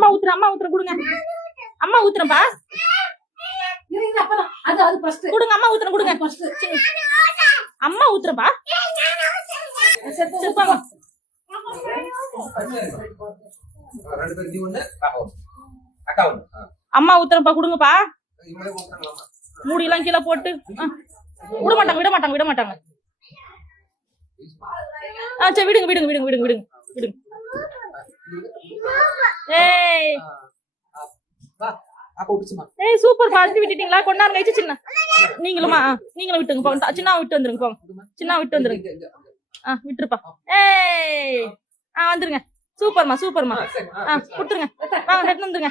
அம்மா ஊத்துறேன் கொடுங்க. அம்மா ஊத்துறேன்பா. கொடுங்க அம்மா ஊத்துறேன் கொடுங்க. அம்மா ஊத்துறேன்பா. அம்மா ஊத்துறப்பா கொடுங்கப்பா. மூடி எல்லாம் கீழே போட்டு விட மாட்டாங்க. சரி விடுங்க. ஏய் சூப்பர் பா. அழுத்தி விட்டுட்டீங்களா? கொண்டாருங்க சின்ன. நீங்களும் விட்டுங்க. சின்ன விட்டு வந்துருங்க. போங்க சின்ன விட்டு வந்துருங்க. விட்டுருப்பா. வந்துருங்க. சூப்பர்மா. கொடுத்துருங்க. எடுத்து வந்துருங்க.